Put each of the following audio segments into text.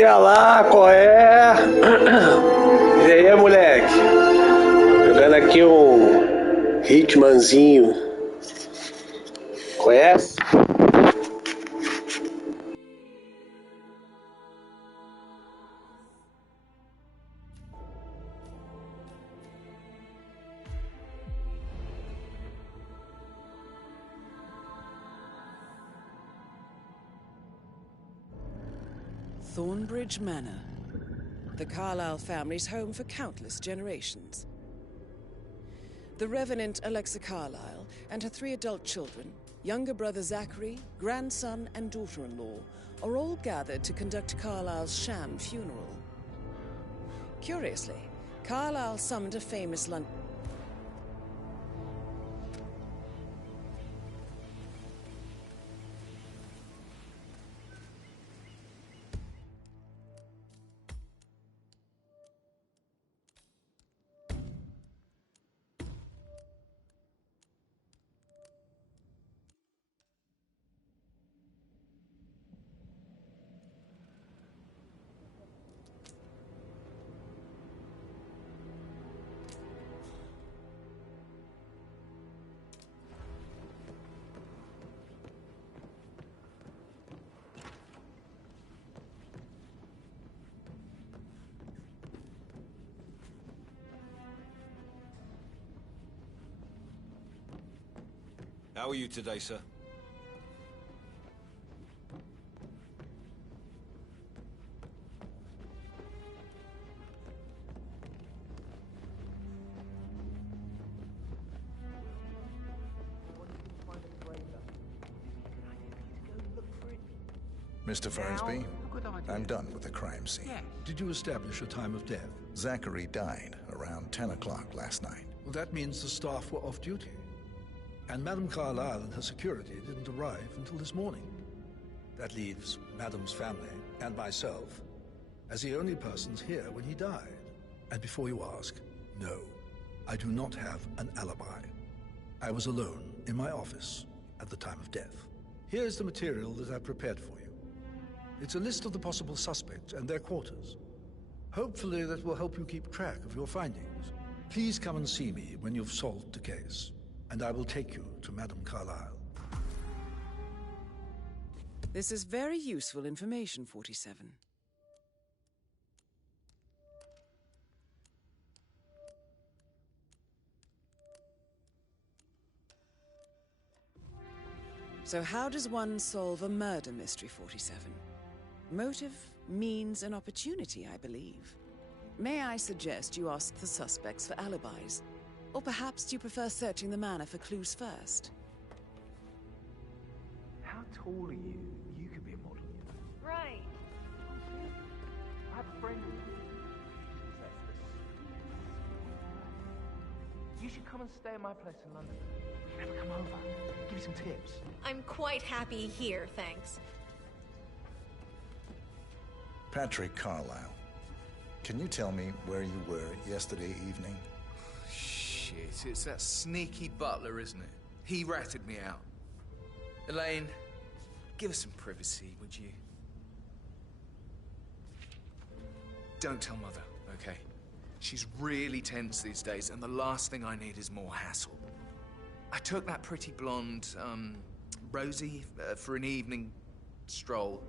Ia lá, qual é? E aí, moleque? Jogando aqui um Hitmanzinho. Conhece? Thornbridge Manor, the Carlyle family's home for countless generations. The Revenant Alexa Carlyle and her 3 adult children, younger brother Zachary, grandson and daughter-in-law, are all gathered to conduct Carlyle's sham funeral. Curiously, Carlyle summoned a famous London... How are you today, sir? Mr. Fernsby, I'm done with the crime scene. Yeah. Did you establish a time of death? Zachary died around 10 o'clock last night. Well, that means the staff were off duty. And Madame Carlyle and her security didn't arrive until this morning. That leaves Madame's family and myself as the only persons here when he died. And before you ask, no, I do not have an alibi. I was alone in my office at the time of death. Here's the material that I've prepared for you. It's a list of the possible suspects and their quarters. Hopefully that will help you keep track of your findings. Please come and see me when you've solved the case, and I will take you to Madame Carlyle. This is very useful information, 47. So how does one solve a murder mystery, 47? Motive, means, and opportunity, I believe. May I suggest you ask the suspects for alibis? Or perhaps do you prefer searching the manor for clues first? How tall are you? You could be a model. Right. I have a friend who You should come and stay at my place in London. We can never come over. Give you some tips. I'm quite happy here, thanks. Patrick Carlyle, can you tell me where you were yesterday evening? Shit, it's that sneaky butler, isn't it? He ratted me out. Elaine, give us some privacy, would you? Don't tell Mother, okay? She's really tense these days, and the last thing I need is more hassle. I took that pretty blonde, Rosie, for an evening stroll.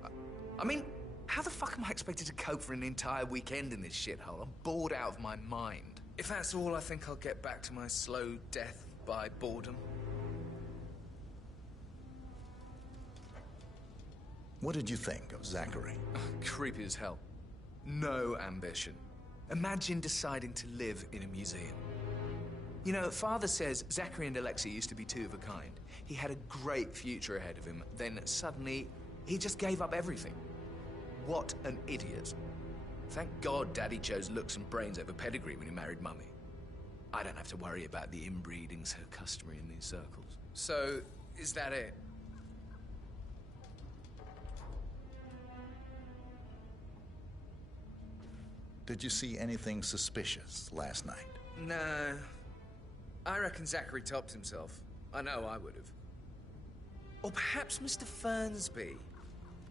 I mean, how the fuck am I expected to cope for an entire weekend in this shithole? I'm bored out of my mind. If that's all, I think I'll get back to my slow death by boredom. What did you think of Zachary? Creepy as hell. No ambition. Imagine deciding to live in a museum. You know, Father says Zachary and Alexa used to be two of a kind. He had a great future ahead of him, then suddenly he just gave up everything. What an idiot. Thank God Daddy chose looks and brains over pedigree when he married Mummy. I don't have to worry about the inbreeding so customary in these circles. So, is that it? Did you see anything suspicious last night? No. I reckon Zachary topped himself. I know I would have. Or perhaps Mr. Fernsby.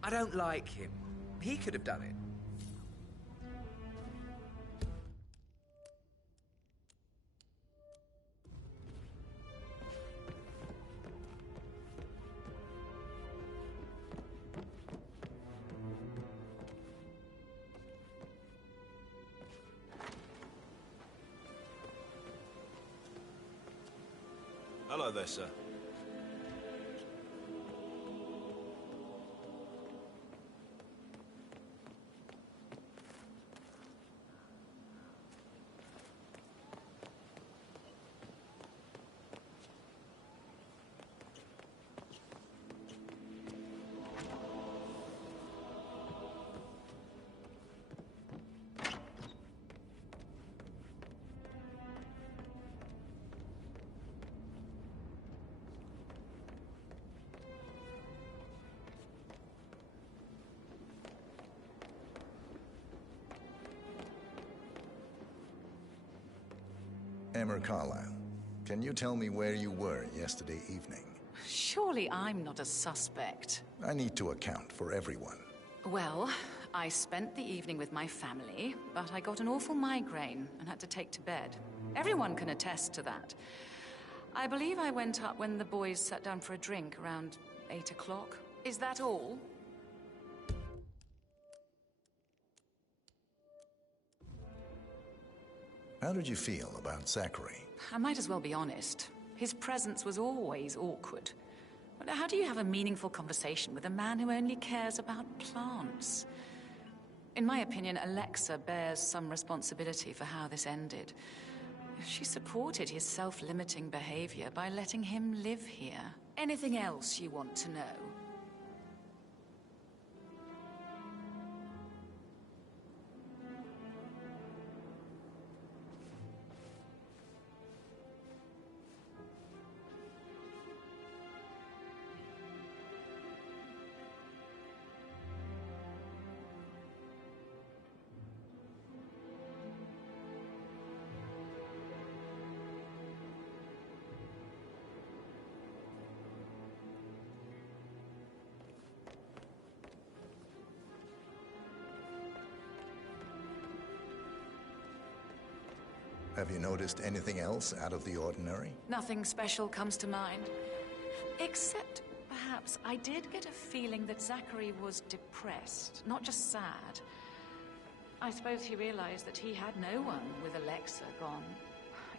I don't like him. He could have done it. Hello there, sir. Emma Carlyle, can you tell me where you were yesterday evening? Surely I'm not a suspect. I need to account for everyone. Well, I spent the evening with my family, but I got an awful migraine and had to take to bed. Everyone can attest to that. I believe I went up when the boys sat down for a drink around 8 o'clock. Is that all? How did you feel about Zachary? I might as well be honest. His presence was always awkward. But how do you have a meaningful conversation with a man who only cares about plants? In my opinion, Alexa bears some responsibility for how this ended. She supported his self-limiting behavior by letting him live here. Anything else you want to know? Have you noticed anything else out of the ordinary? Nothing special comes to mind. Except, perhaps, I did get a feeling that Zachary was depressed, not just sad. I suppose he realized that he had no one with Alexa gone.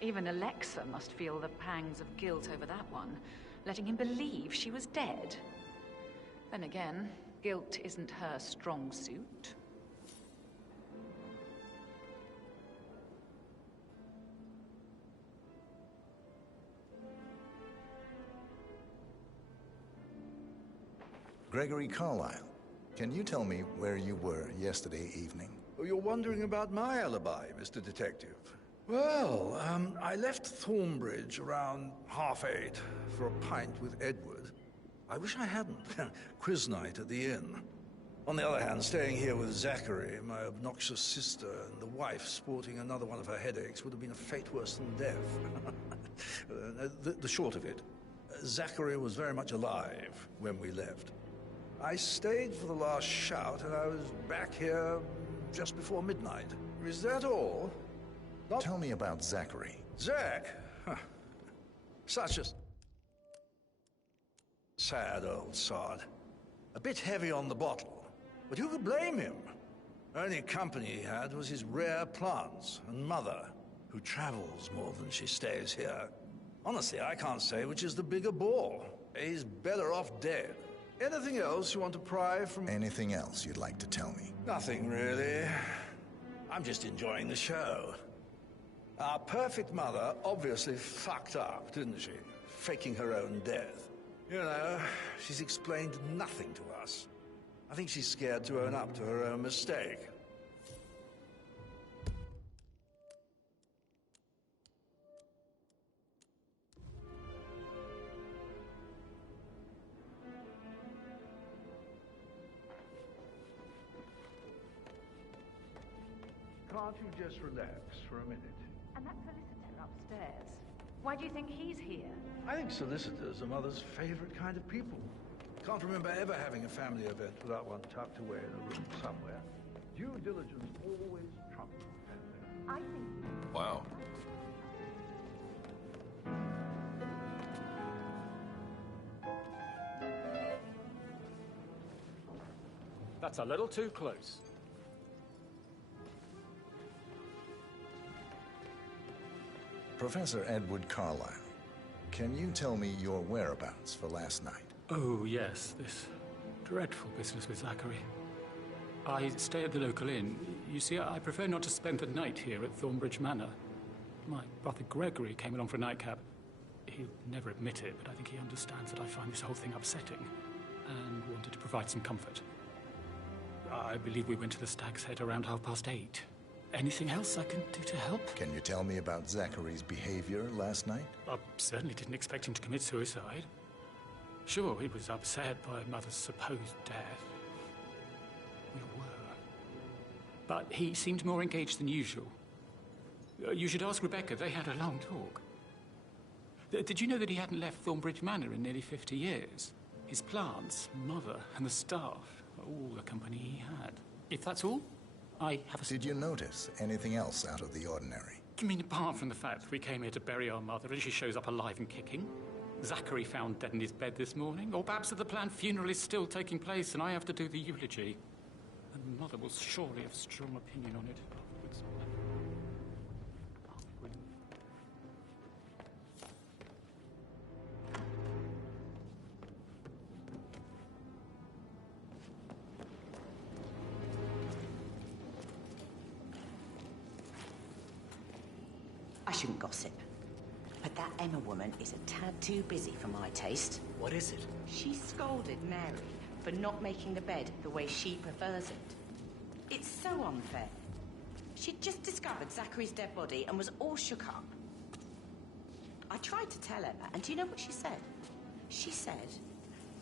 Even Alexa must feel the pangs of guilt over that one, letting him believe she was dead. Then again, guilt isn't her strong suit. Gregory Carlyle, can you tell me where you were yesterday evening? Oh, you're wondering about my alibi, Mr. Detective. Well, I left Thornbridge around 8:30 for a pint with Edward. I wish I hadn't. Quiz night at the inn. On the other hand, staying here with Zachary, my obnoxious sister, and the wife sporting another one of her headaches would have been a fate worse than death. The short of it, Zachary was very much alive when we left. I stayed for the last shout, and I was back here just before midnight. Is that all? Tell me about Zachary. Zach? Huh. Such a sad old sod. A bit heavy on the bottle, but who could blame him? Only company he had was his rare plants and mother, who travels more than she stays here. Honestly, I can't say which is the bigger ball. He's better off dead. Anything else you want to pry from... Anything else you'd like to tell me? Nothing, really. I'm just enjoying the show. Our perfect mother obviously fucked up, didn't she? Faking her own death. You know, she's explained nothing to us. I think she's scared to own up to her own mistake. Can't you just relax for a minute? And that solicitor upstairs, why do you think he's here? I think solicitors are Mother's favorite kind of people. Can't remember ever having a family event without one tucked away in a room somewhere. Due diligence always trumps family. I think... Wow. That's a little too close. Professor Edward Carlyle, Can you tell me your whereabouts for last night? Oh, yes, this dreadful business with Zachary. I stay at the local inn. You see, I prefer not to spend the night here at Thornbridge Manor. My brother Gregory came along for a nightcap. He'll never admit it, but I think he understands that I find this whole thing upsetting and wanted to provide some comfort. I believe we went to the Stag's Head around 8:30. Anything else I can do to help? Can you tell me about Zachary's behavior last night? I certainly didn't expect him to commit suicide. Sure, he was upset by Mother's supposed death. We were. But he seemed more engaged than usual. You should ask Rebecca. They had a long talk. Did you know that he hadn't left Thornbridge Manor in nearly 50 years? His plants, Mother, and the staff, all the company he had. If that's all, I have a... Did you notice anything else out of the ordinary? You mean apart from the fact that we came here to bury our mother and she shows up alive and kicking? Zachary found dead in his bed this morning? Or perhaps that the planned funeral is still taking place and I have to do the eulogy? And Mother will surely have a strong opinion on it afterwards. I shouldn't gossip, but that Emma woman is a tad too busy for my taste. What is it? She scolded Mary for not making the bed the way she prefers it. It's so unfair. She'd just discovered Zachary's dead body and was all shook up. I tried to tell Emma, and do you know what she said? She said,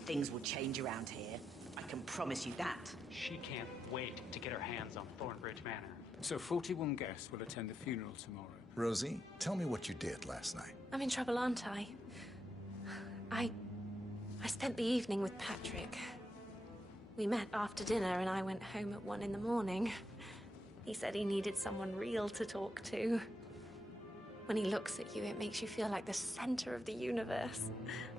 things will change around here. I can promise you that. She can't wait to get her hands on Thornbridge Manor. So 41 guests will attend the funeral tomorrow. Rosie, tell me what you did last night. I'm in trouble, aren't I? I spent the evening with Patrick. We met after dinner and I went home at 1 in the morning. He said he needed someone real to talk to. When he looks at you, it makes you feel like the center of the universe.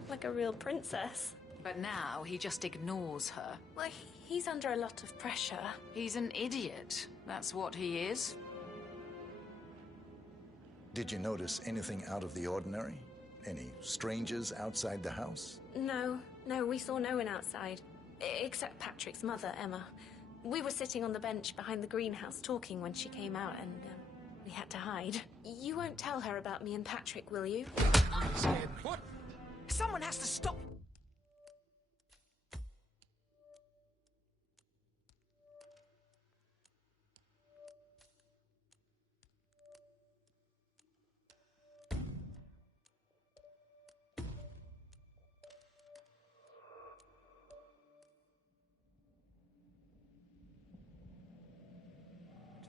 Like a real princess. But now he just ignores her. Well, he's under a lot of pressure. He's an idiot. That's what he is. Did you notice anything out of the ordinary? Any strangers outside the house? No, we saw no one outside. Except Patrick's mother, Emma. We were sitting on the bench behind the greenhouse talking when she came out and we had to hide. You won't tell her about me and Patrick, will you? What? Someone has to stop!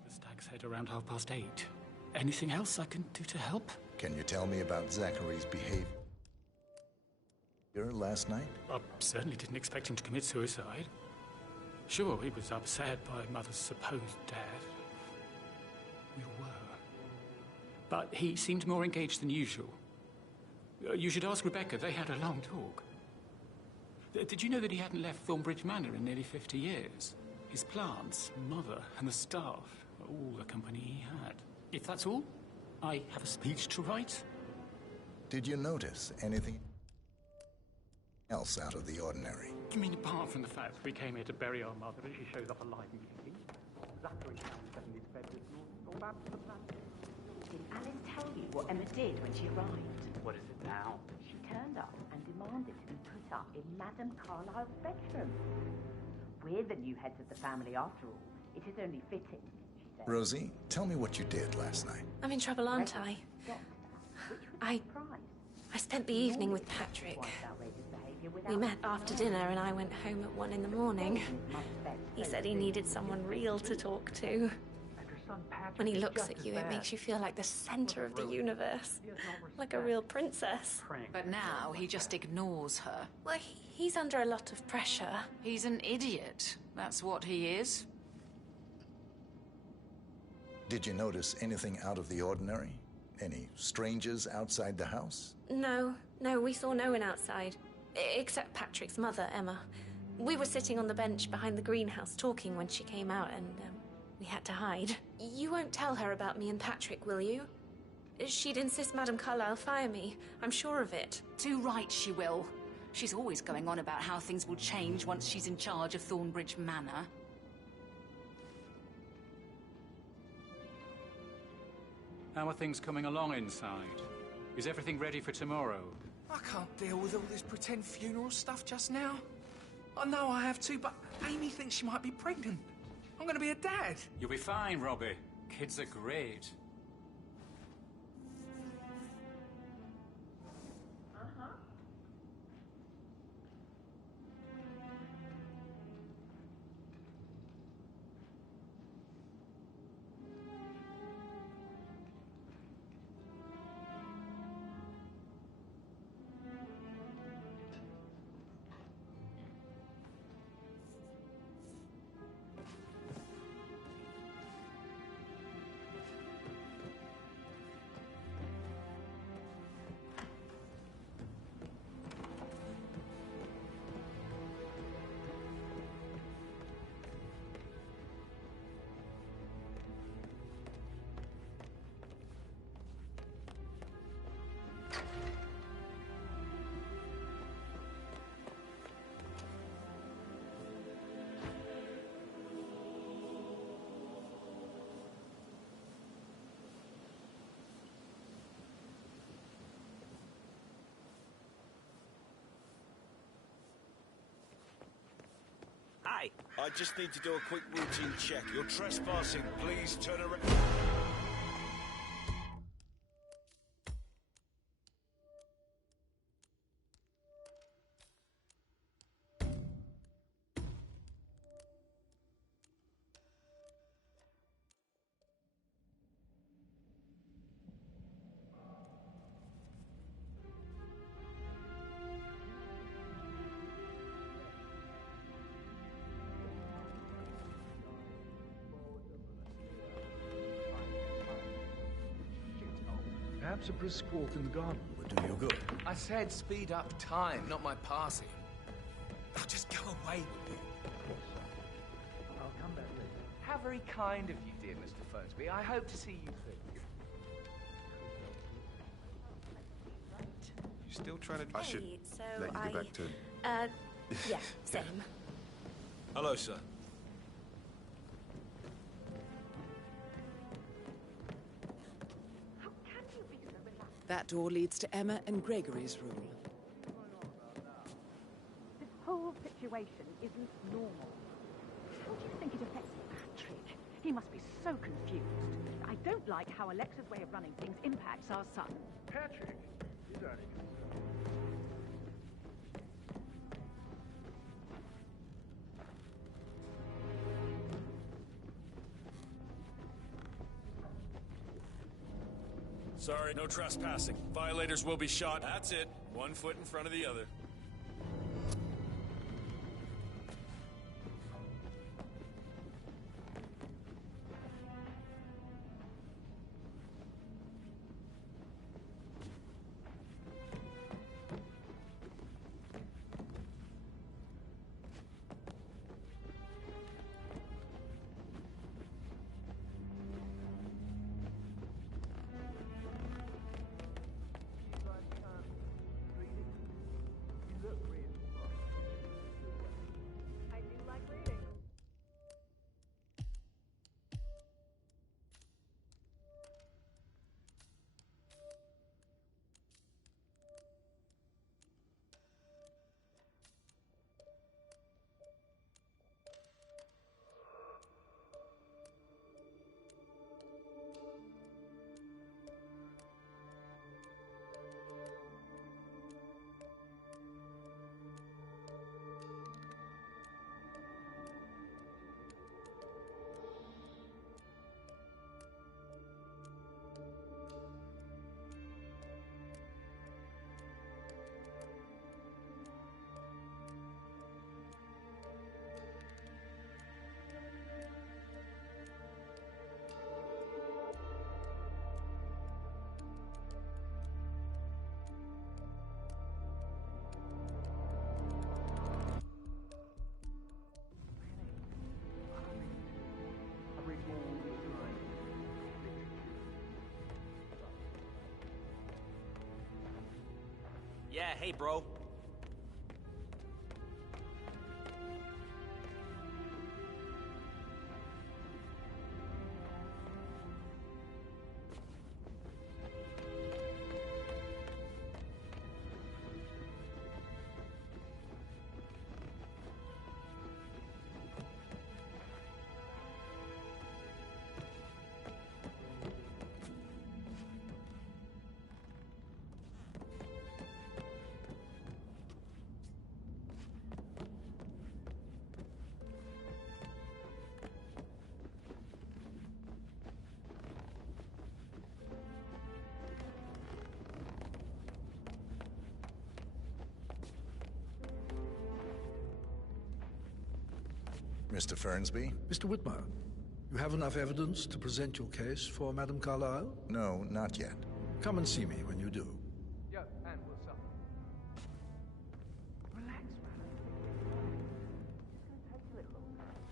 Stag's Head around 8:30. Anything else I can do to help? Can you tell me about Zachary's behavior last night? I certainly didn't expect him to commit suicide. Sure, he was upset by Mother's supposed death. We were. But he seemed more engaged than usual. You should ask Rebecca. They had a long talk. Did you know that he hadn't left Thornbridge Manor in nearly 50 years? His plants, Mother, and the staff, all the company he had. If that's all, I have a speech to write. Did you notice anything else out of the ordinary? You mean apart from the fact that we came here to bury our mother and she shows up alive and kicking? Zachary found dead in his bed this morning. Or perhaps the plan. Did Alice tell you what Emma did when she arrived? What is it now? She turned up and demanded to be put up in Madame Carlyle's bedroom. We're the new heads of the family after all. It is only fitting, she said. Rosie, tell me what you did last night. I'm in trouble, aren't I? I spent the evening with Patrick. We met after dinner and I went home at 1 in the morning. He said he needed someone real to talk to. When he looks at you, it makes you feel like the center of the universe. Like a real princess. But now he just ignores her. Well, he's under a lot of pressure. He's an idiot. That's what he is. Did you notice anything out of the ordinary? Any strangers outside the house? No, we saw no one outside. Except Patrick's mother, Emma. We were sitting on the bench behind the greenhouse talking when she came out and we had to hide. You won't tell her about me and Patrick, will you? She'd insist Madame Carlyle fire me. I'm sure of it. Too right she will. She's always going on about how things will change once she's in charge of Thornbridge Manor. How are things coming along inside? Is everything ready for tomorrow? I can't deal with all this pretend funeral stuff just now. I know I have to, but Amy thinks she might be pregnant. I'm going to be a dad. You'll be fine, Robbie. Kids are great. Hi. I just need to do a quick routine check. You're trespassing. Please turn around. Perhaps a brisk walk in the garden would do you good. I said speed up time, not my passing. Now just go away with it. I'll come back later. How very kind of you, dear Mr. Fernsby. I hope to see you soon. You still trying to... I should let you get back to... yeah, same. Hello, sir. That door leads to Emma and Gregory's room. This whole situation isn't normal. How do you think it affects Patrick? He must be so confused. I don't like how Alexa's way of running things impacts our son. Patrick? He's already Sorry, no trespassing. Violators will be shot. That's it. 1 foot in front of the other. Yeah, hey, bro. Mr. Fernsby? Mr. Whitman, you have enough evidence to present your case for Madame Carlyle? No, not yet. Come and see me when you do. Yo, and what's up? Relax, man. It's gonna take a little longer.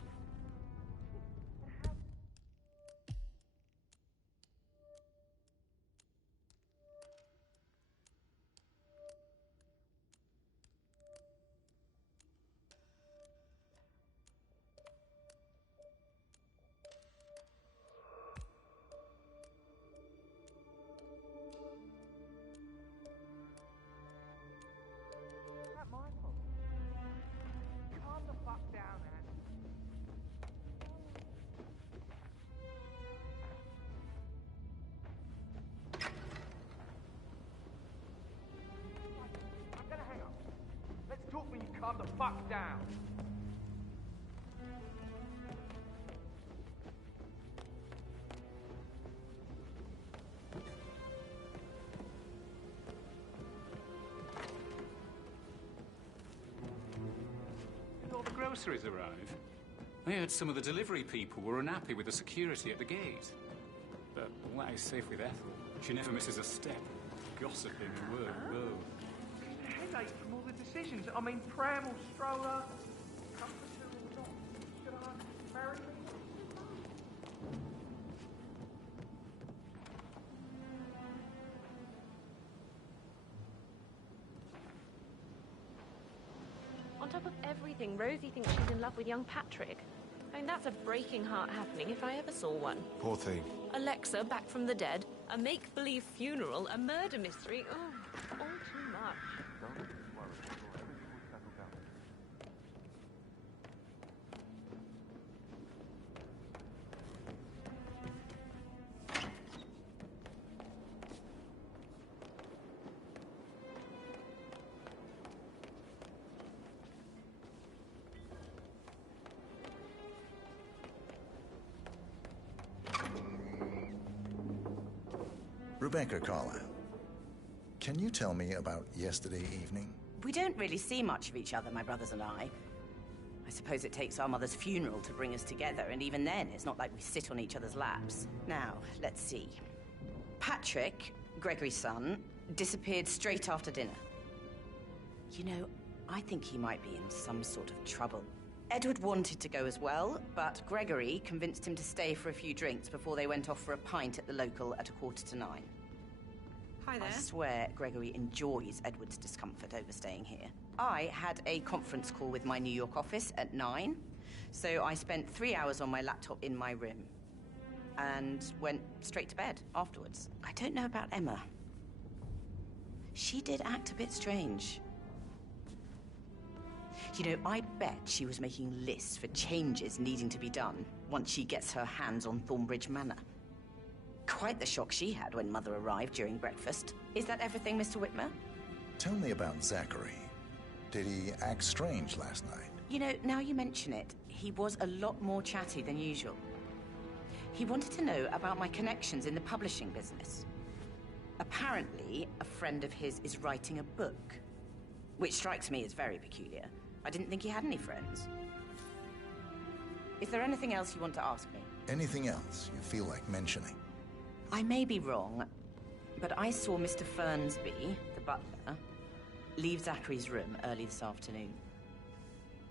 Not my fault. Calm the fuck down, man. I'm gonna hang up. Let's talk when you calm the fuck down. Did all the groceries arrive? I heard some of the delivery people were unhappy with the security at the gate. But all that is safe with Ethel. She never misses a step. Gossiping and word of mouth. Headache from all the decisions. I mean, pram or stroller, comforter or not. Should I marry me? On top of everything, Rosie thinks she's in love with young Patrick. I mean, that's a breaking heart happening if I ever saw one. Poor thing. Alexa back from the dead, a make-believe funeral, a murder mystery. Oh, all too much. Don't worry. Everything will settle down. Rebecca Carlyle, can you tell me about yesterday evening? We don't really see much of each other, my brothers and I. I suppose it takes our mother's funeral to bring us together, and even then, it's not like we sit on each other's laps. Now, let's see. Patrick, Gregory's son, disappeared straight after dinner. You know, I think he might be in some sort of trouble. Edward wanted to go as well, but Gregory convinced him to stay for a few drinks before they went off for a pint at the local at 9:15. Hi there. I swear Gregory enjoys Edward's discomfort over staying here. I had a conference call with my New York office at 9, so I spent 3 hours on my laptop in my room and went straight to bed afterwards. I don't know about Emma. She did act a bit strange. You know, I bet she was making lists for changes needing to be done once she gets her hands on Thornbridge Manor. Quite the shock she had when Mother arrived during breakfast. Is that everything, Mr. Whitmer? Tell me about Zachary. Did he act strange last night? You know, now you mention it, he was a lot more chatty than usual. He wanted to know about my connections in the publishing business. Apparently, a friend of his is writing a book, which strikes me as very peculiar. I didn't think he had any friends. Is there anything else you want to ask me? Anything else you feel like mentioning? I may be wrong, but I saw Mr. Fernsby, the butler, leave Zachary's room early this afternoon.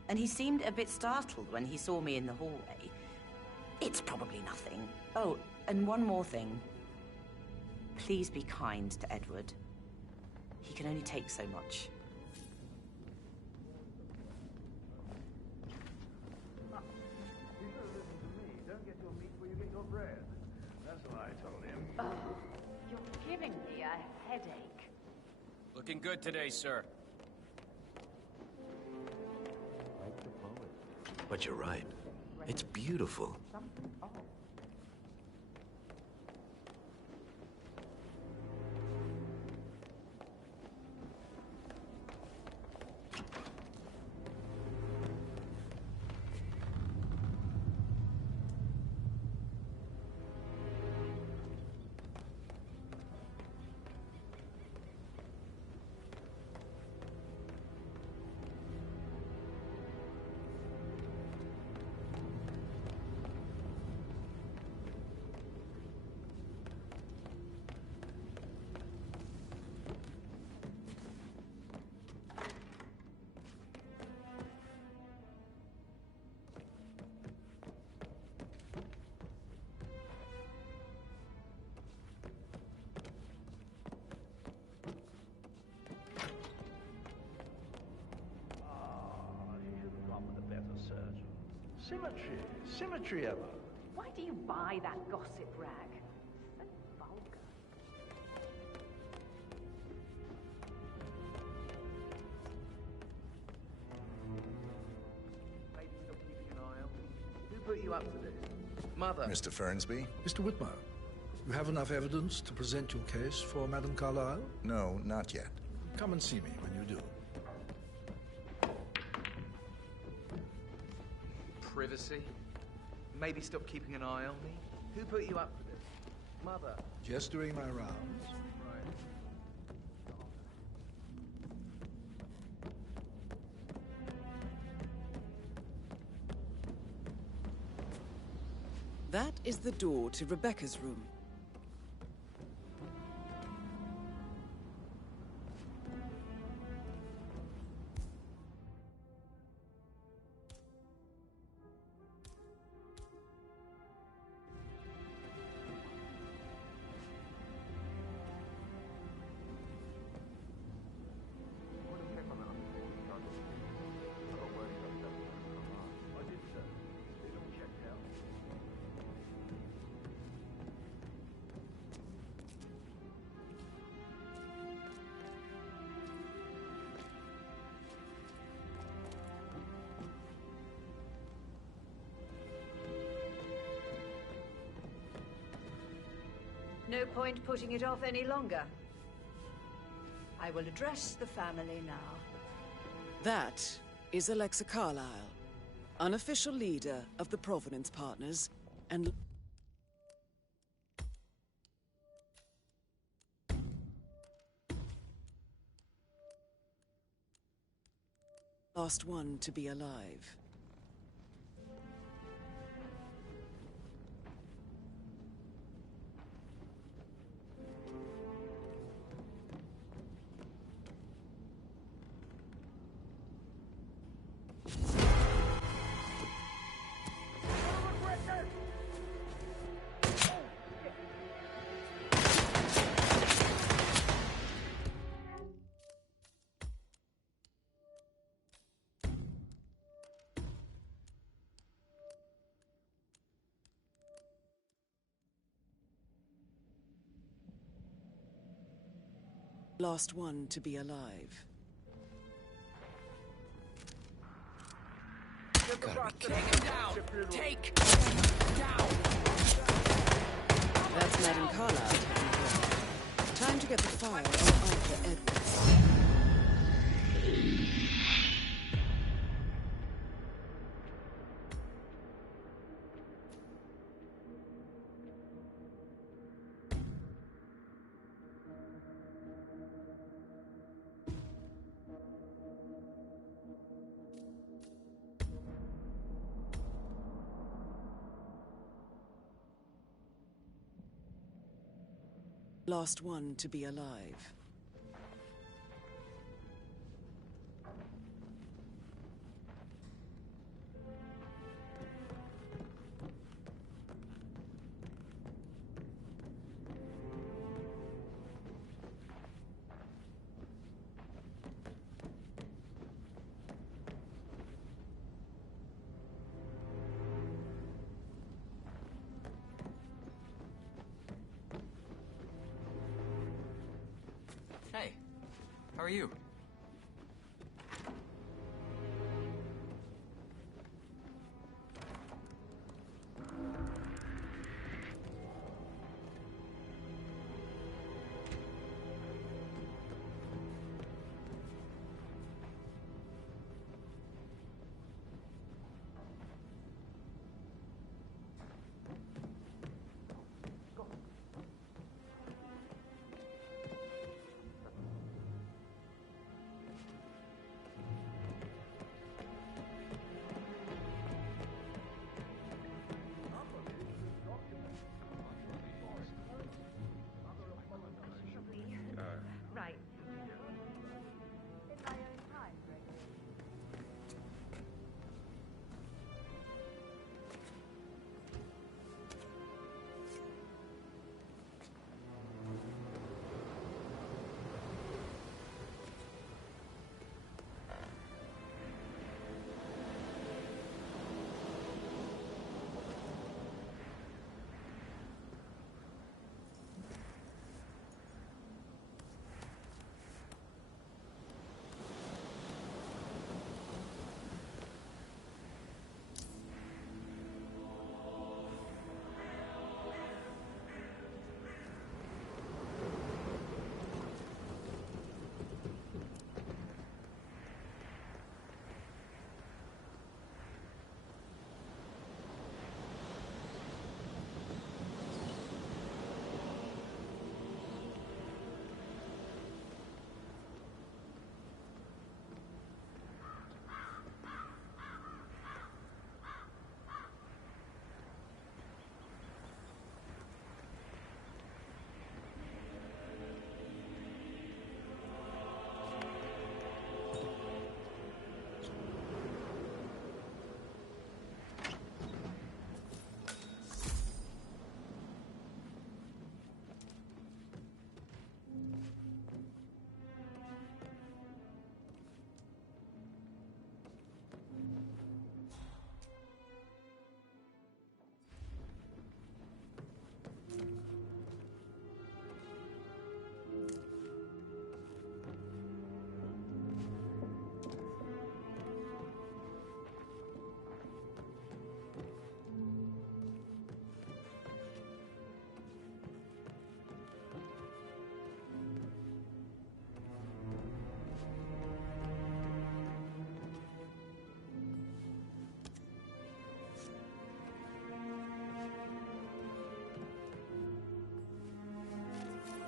And he seemed a bit startled when he saw me in the hallway. It's probably nothing. Oh, and one more thing. Please be kind to Edward. He can only take so much. Don't get your meat where you get your bread. That's what I told him. Oh, you're giving me a headache. Looking good today, sir. But you're right. It's beautiful. Symmetry. Symmetry, Emma. Why do you buy that gossip rag? So vulgar. Maybe stop keeping an eye on me. Who put you up to this? Mother. Mr. Fernsby? Mr. Whitmer, you have enough evidence to present your case for Madame Carlyle? No, not yet. Come and see me when you do. Privacy? Maybe stop keeping an eye on me? Who put you up to this? Mother. Just doing my rounds. Right. That is the door to Rebecca's room. No point putting it off any longer. I will address the family now. That is Alexa Carlyle, unofficial leader of the Provenance Partners, and last one to be alive. Last one to be alive. Take him down! Take down! That's Madame Carlyle taking care. Time to get the file on Arthur Edwards. Last one to be alive. How are you? Right. In my own time, Gregory.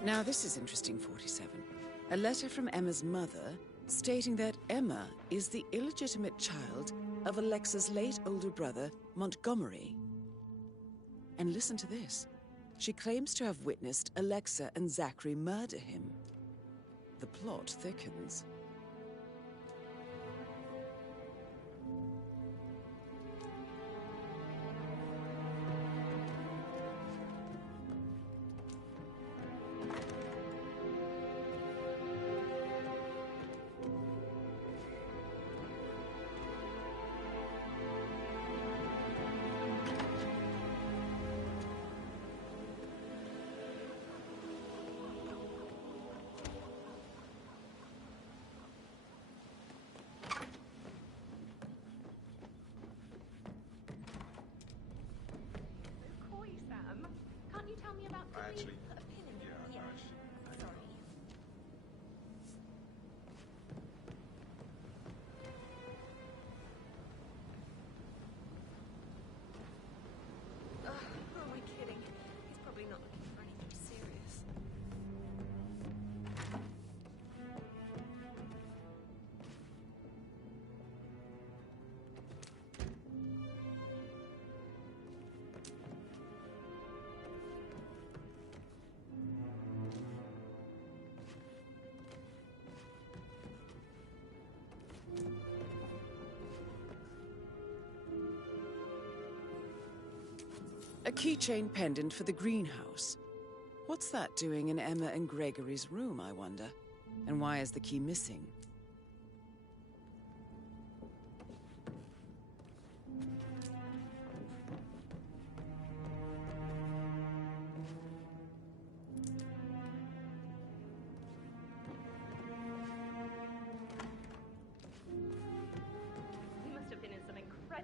Now this is interesting, 47. A letter from Emma's mother stating that Emma is the illegitimate child of Alexa's late older brother, Montgomery. And listen to this. She claims to have witnessed Alexa and Zachary murder him. The plot thickens. Can't you tell me about Actually, a pin in yeah, yeah. nice. Sorry. Who am I kidding? He's probably not looking for anything serious. A keychain pendant for the greenhouse. What's that doing in Emma and Gregory's room, I wonder? And why is the key missing?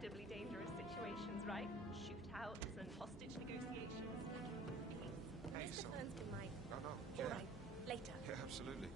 incredibly dangerous situations, right? Shootouts and hostage negotiations. Hey, Mr. so... Fernsby might. No, no, All yeah. right, later. Yeah, absolutely.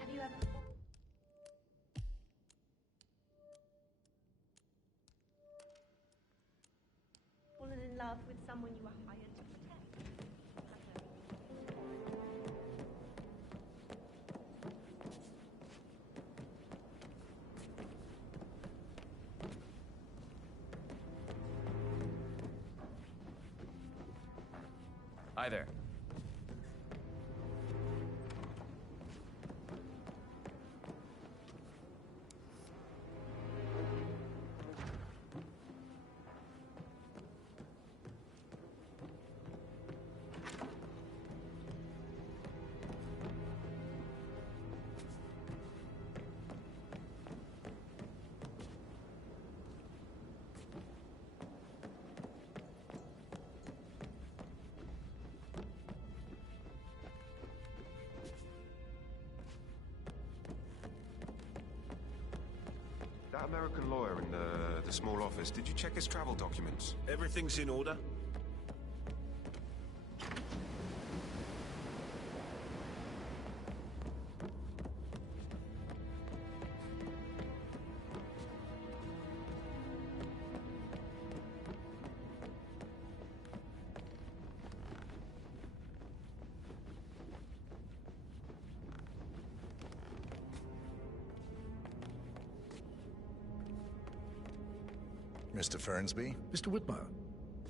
Have you ever Fallen in love with someone you were hired to protect? Hi there. That American lawyer in the small office, did you check his travel documents? Everything's in order. Mr. Fernsby? Mr. Whitmer,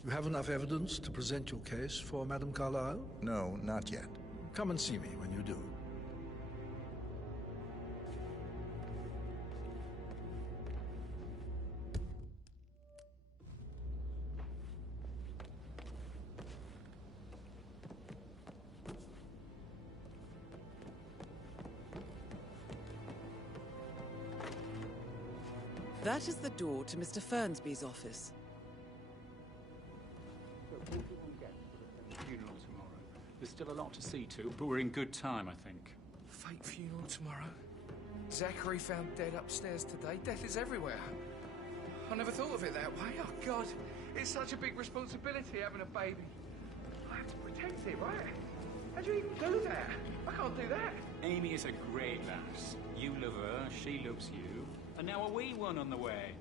you have enough evidence to present your case for Madame Carlyle? No, not yet. Come and see me when you do. That is the door to Mr. Fernsby's office. Funeral tomorrow. There's still a lot to see to, but we're in good time, I think. Fake funeral tomorrow? Zachary found dead upstairs today. Death is everywhere. I never thought of it that way. Oh, God. It's such a big responsibility having a baby. I have to protect it, right? How do you even do that? I can't do that. Amy is a great lass. You love her, she loves you. And now a wee one on the way.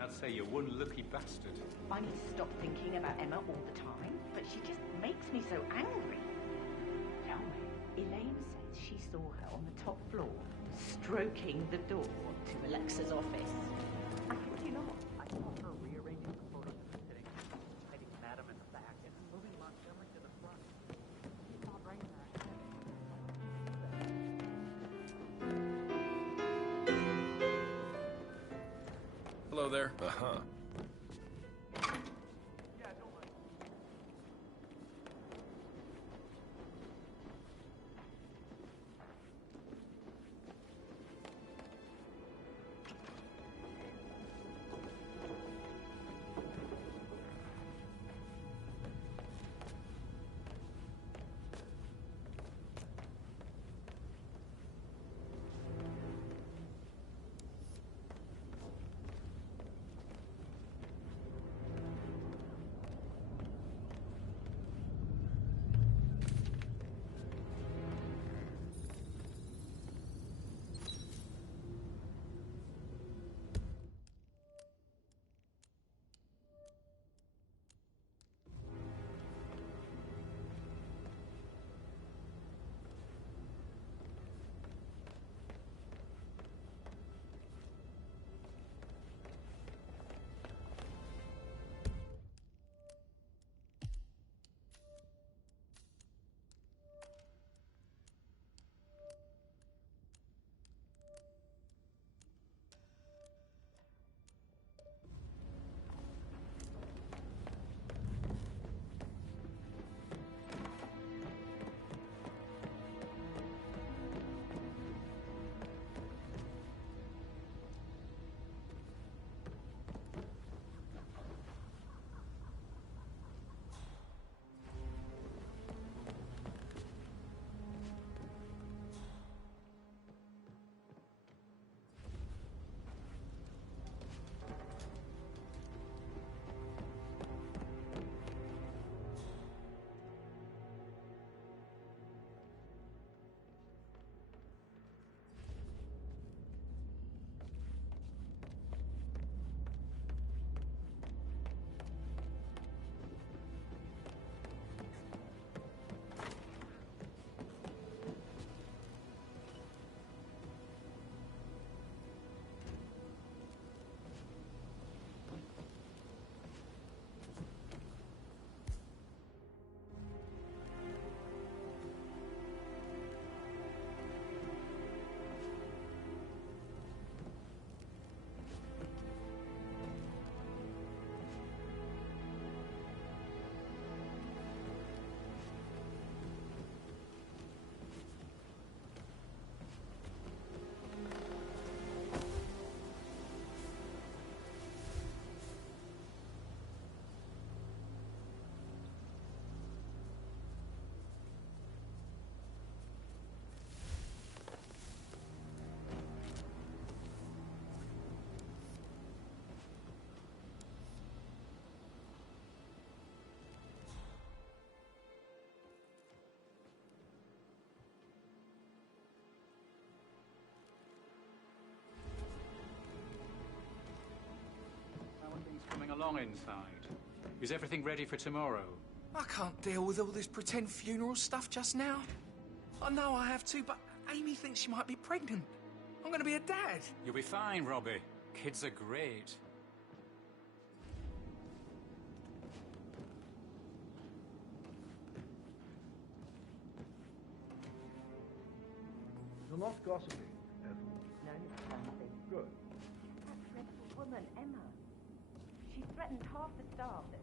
I'd say you're one lucky bastard. I need to stop thinking about Emma all the time, but she just makes me so angry. Tell me, Elaine says she saw her on the top floor, stroking the door to Alexa's office. I kid you not. I saw her rearranging the photos of the sitting, hiding Madam in the back, and moving Montgomery to the front. She thought right in her head. Hello there. Uh-huh. Coming along inside. Is everything ready for tomorrow? I can't deal with all this pretend funeral stuff just now. I know I have to, but Amy thinks she might be pregnant. I'm going to be a dad. You'll be fine, Robbie. Kids are great. You're not gossiping, Ethel. No, nothing. Good. That dreadful woman, Emma. She threatened half the staff that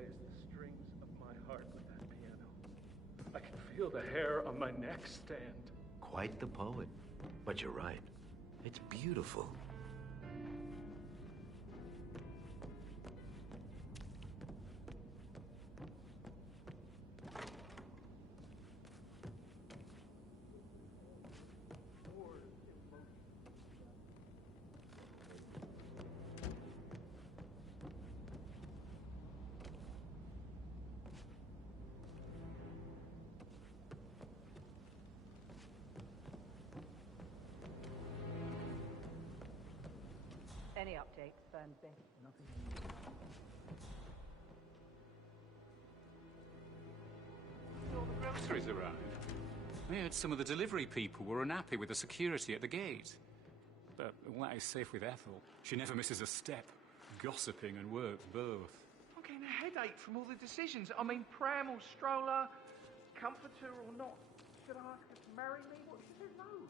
plays the strings of my heart with that piano. I can feel the hair on my neck stand. Quite the poet. But you're right. It's beautiful. Any updates, Fernsby? Nothing. All the groceries arrived. I heard some of the delivery people were unhappy with the security at the gate. But all that is safe with Ethel. She never misses a step. Gossiping and work both. I'm getting a headache from all the decisions. I mean, pram or stroller, comforter or not. Should I ask her to marry me? What should I do?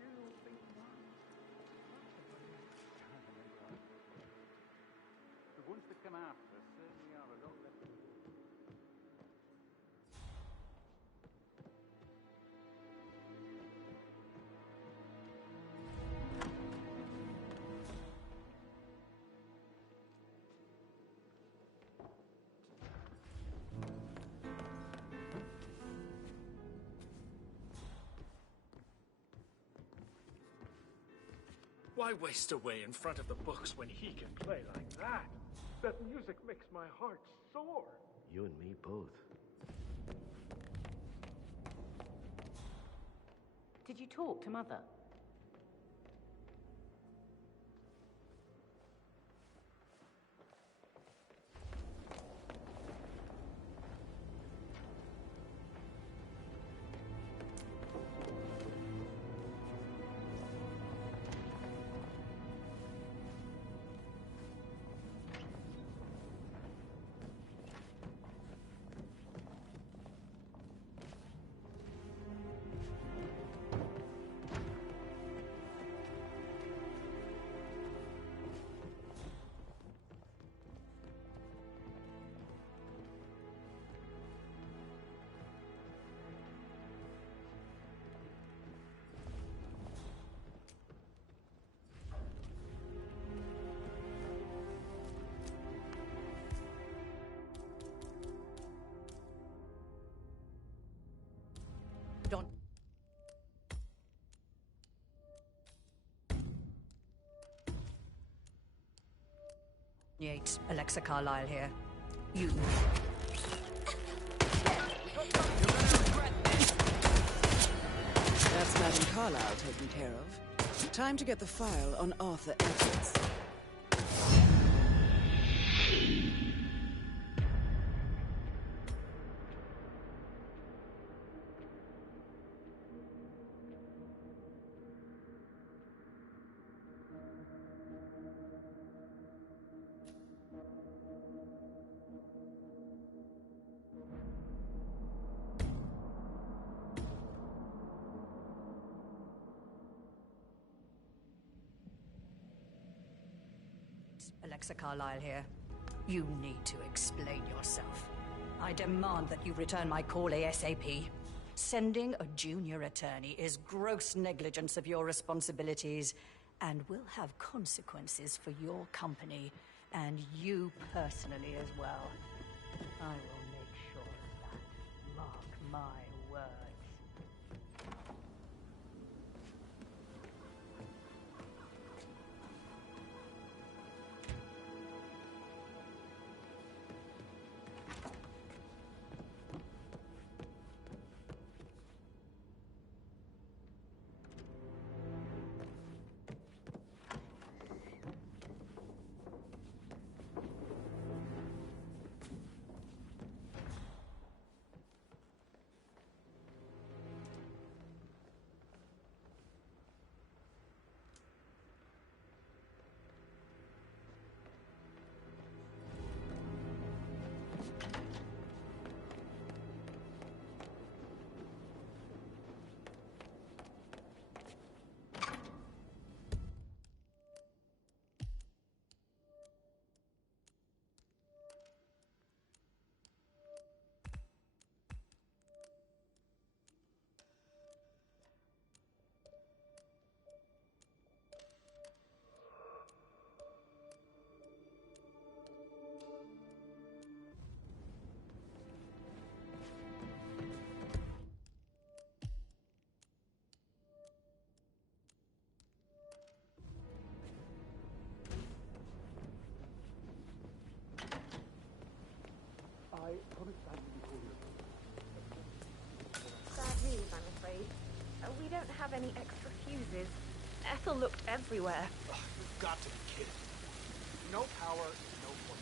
You or think one? The ones that come after us certainly are a lot less. Why waste away in front of the books when he can play like that? That music makes my heart soar. You and me both. Did you talk to Mother? Don't. Yates, Alexa Carlyle here. You. That's Madame Carlyle taken care of. Time to get the file on Arthur Edwards. Alexa Carlyle here. You need to explain yourself. I demand that you return my call ASAP. Sending a junior attorney is gross negligence of your responsibilities and will have consequences for your company and you personally as well. I will make sure of that. Mark my words. Bad news, I'm afraid. We don't have any extra fuses. Ethel looked everywhere. You've got to be kidding. No power, no point.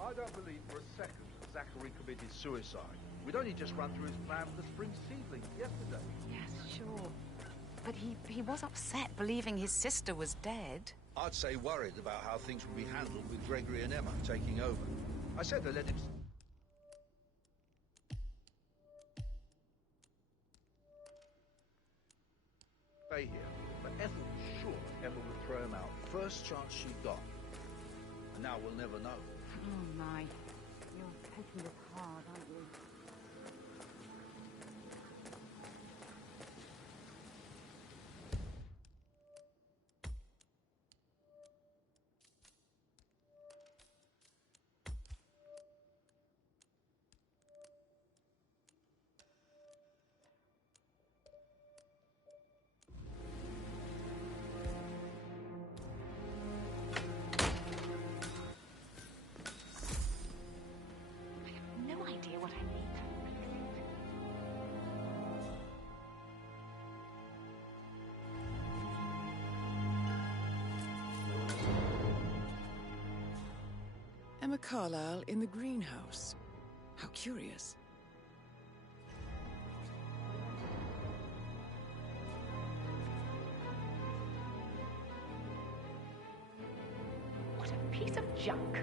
I don't believe for a second that Zachary committed suicide. We'd only just run through his plan for the spring seedling yesterday. Yes, sure. But he was upset believing his sister was dead. I'd say worried about how things would be handled with Gregory and Emma taking over. I said to let him... stay here, but Ethel was sure Emma would throw him out first chance she got. And now we'll never know. Oh my. You're taking this hard, aren't you? No idea what I need. Emma Carlyle in the greenhouse. How curious. What a piece of junk.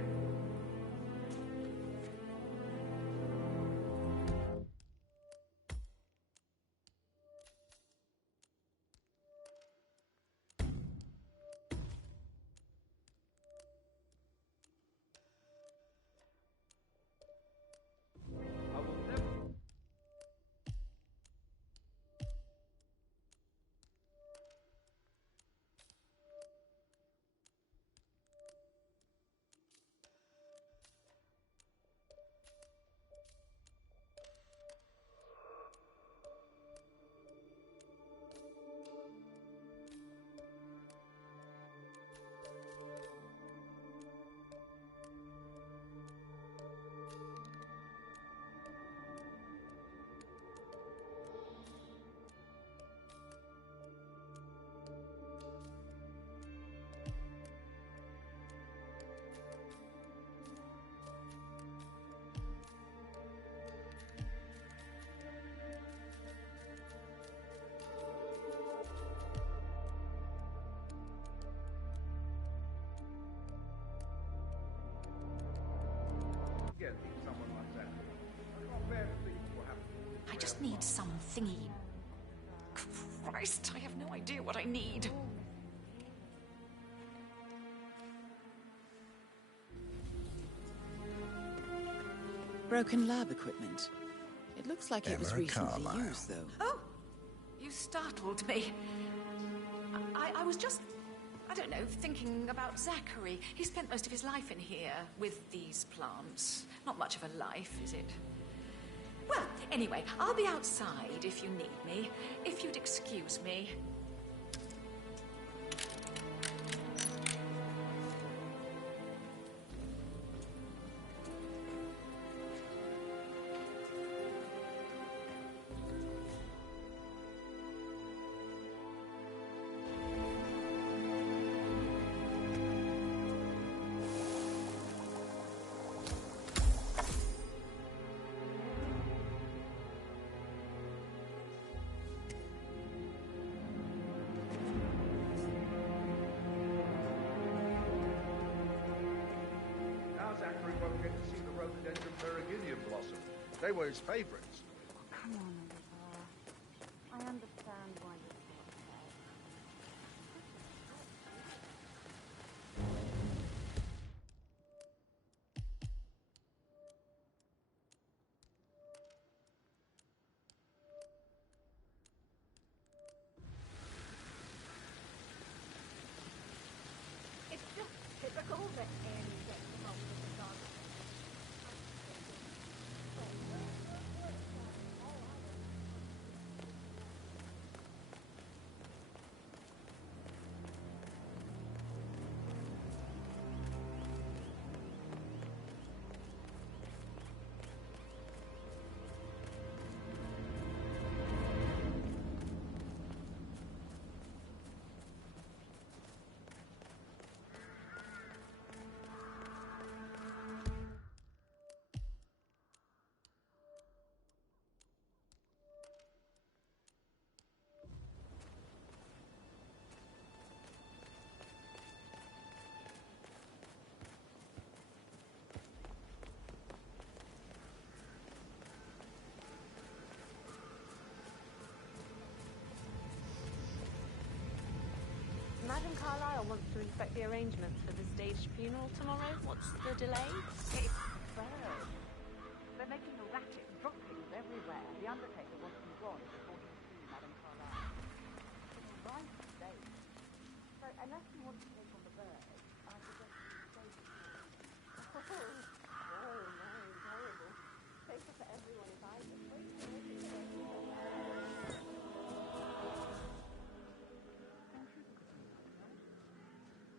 Someone like that. I can't bear to think what happened. I just need some thingy. Christ, I have no idea what I need. Broken lab equipment. It looks like it was Emma recently Carlyle. used, though. Oh, you startled me. I was just, I don't know, thinking about Zachary. He spent most of his life in here with these plants. Not much of a life, is it? Well, anyway, I'll be outside if you need me. If you'd excuse me. Now Zachary won't get to see the rhododendron periginium blossom. They were his favorites. Come on, Oliver. I understand why you're so upset. It's just typical that Annie gets involved with the garden. Madam Carlyle wants to inspect the arrangements for the staged funeral tomorrow. What's the delay? It's absurd. They're making a racket, droppings everywhere. The undertaker wants them gone before he sees Madam Carlyle. It's a right state. So unless you want to take on the bird, I suggest you save it. Oh, no, it's horrible. Safer for everyone if I just wait for it.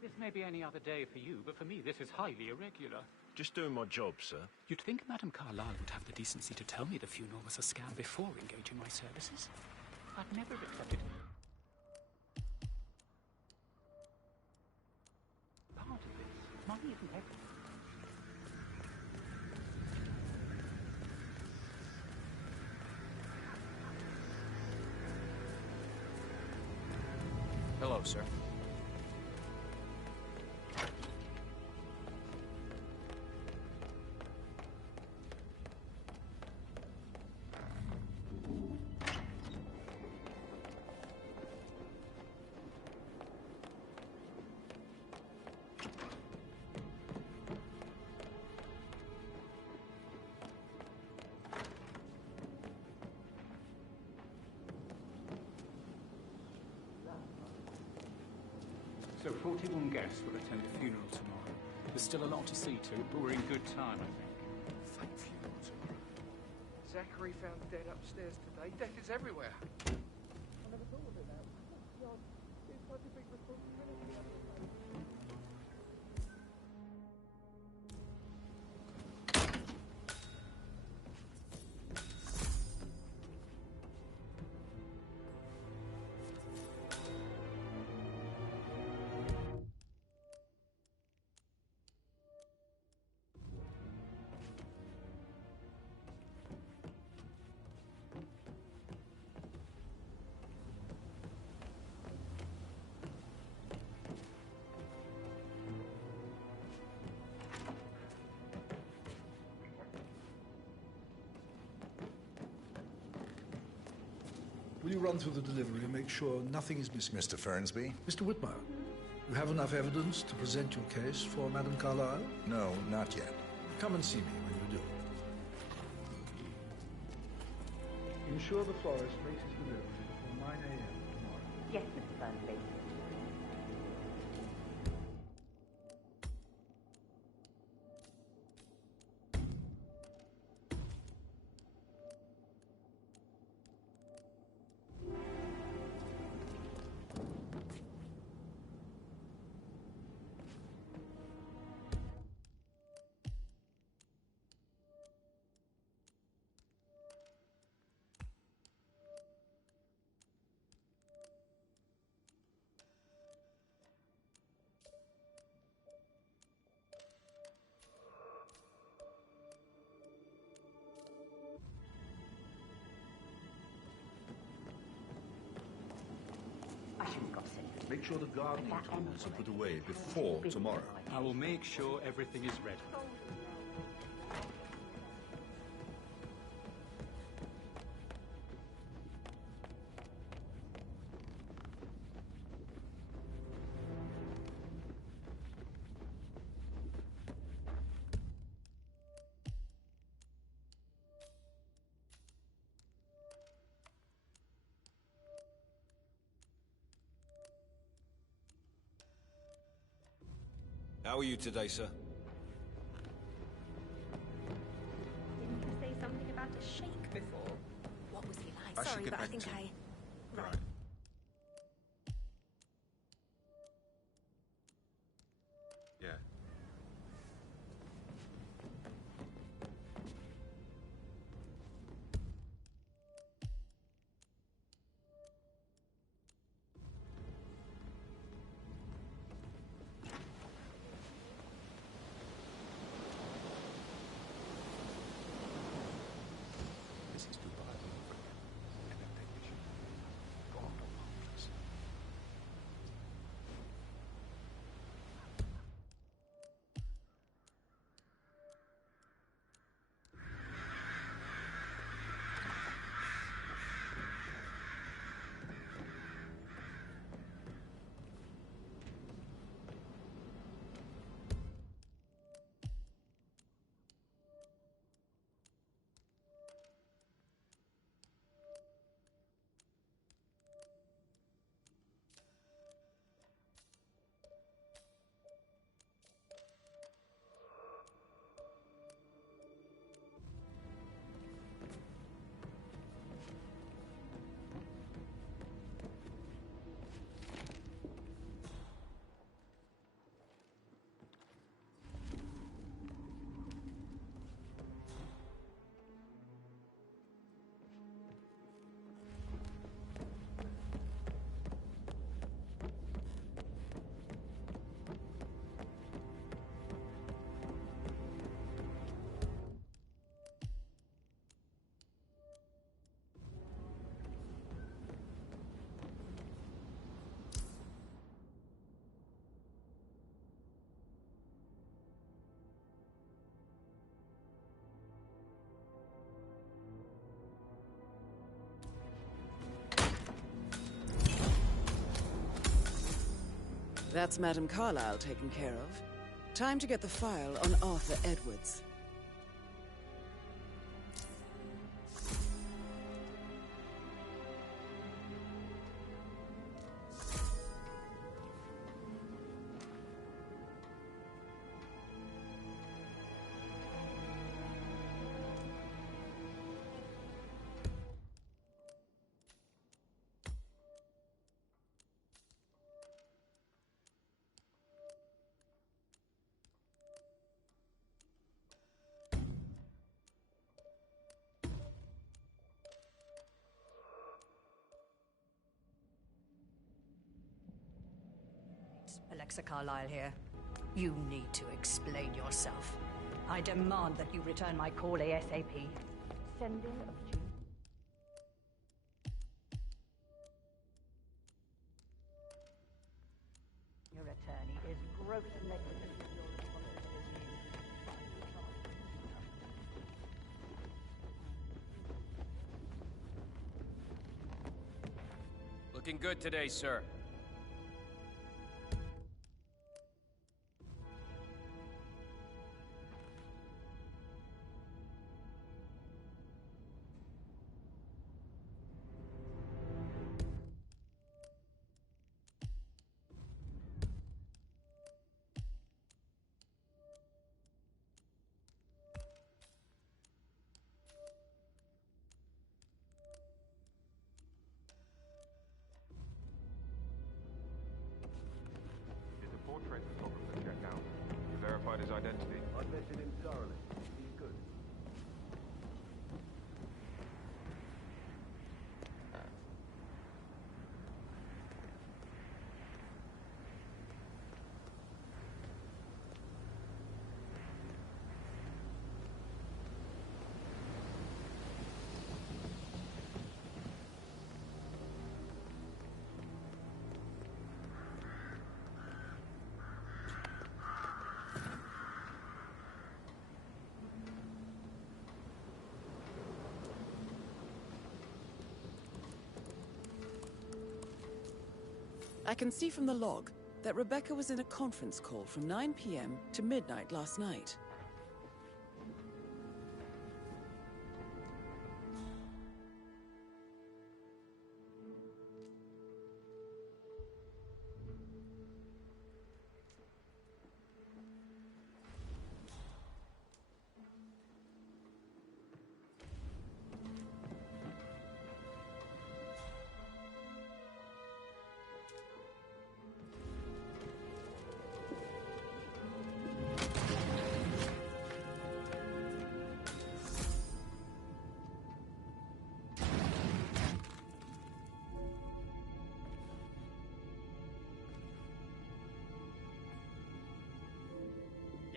This may be any other day for you, but for me this is highly irregular. Just doing my job, sir. You'd think Madame Carlyle would have the decency to tell me the funeral was a scam before engaging my services. I've never accepted part of this. Money isn't everything. Hello, sir. So 41 guests will attend the funeral tomorrow. There's still a lot to see to, but we're in good time, I think. Fake funeral tomorrow. Zachary found dead upstairs today. Death is everywhere. I never thought of it that way. God, it's such a big responsibility. Will you run through the delivery and make sure nothing is missing? Mr. Fernsby? Mr. Whitmer, you have enough evidence to present your case for Madame Carlyle? No, not yet. Come and see me when you do. Ensure the florist makes his delivery before 9 a.m. tomorrow. Yes, Mr. Fernsby. I shouldn't gossip. Make sure the gardening tools are put away before tomorrow. I will make sure everything is ready. How are you today, sir? Didn't you say something about a shake before? What was he like? I should Sorry, get but I back think to you. I... Right. Yeah. This is Dubai all over again. And that technician. God, no hopeless. That's Madame Carlyle taken care of. Time to get the file on Arthur Edwards. Alexa Carlyle here. You need to explain yourself. I demand that you return my call ASAP. Sending of your attorney is gross negligence of your responsibilities. Looking good today, sir. Portrait photographer checked out. You verified his identity? I vetted him thoroughly. He's good. I can see from the log that Rebecca was in a conference call from 9 p.m. to midnight last night.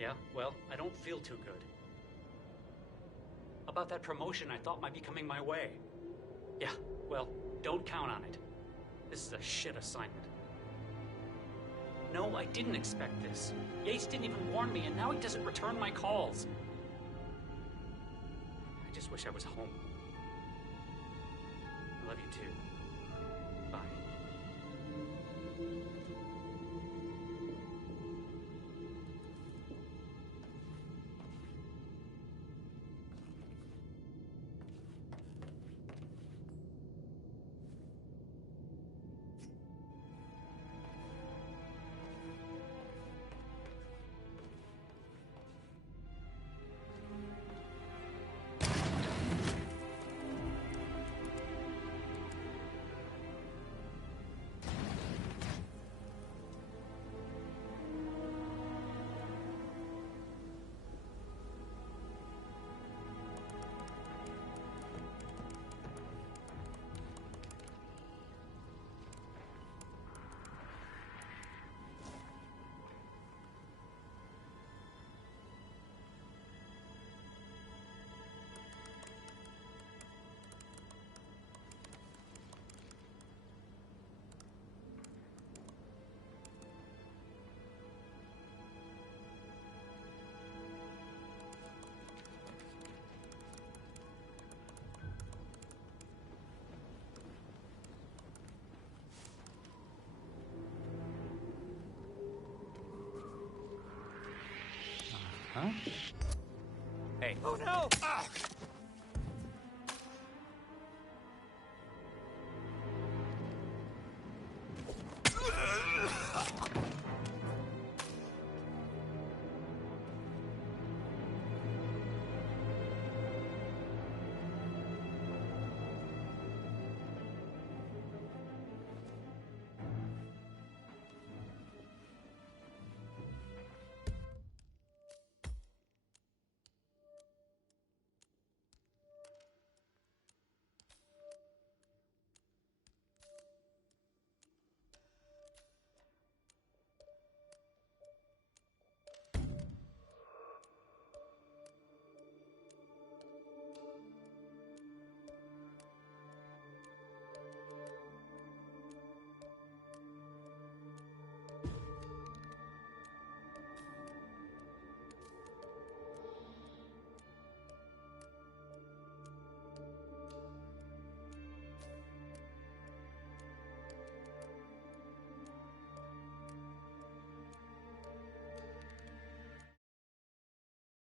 Yeah, well, I don't feel too good. About that promotion I thought might be coming my way. Yeah, well, don't count on it. This is a shit assignment. No, I didn't expect this. Yates didn't even warn me, and now he doesn't return my calls. I just wish I was home. I love you too. Bye. Hey. Oh no! Ah!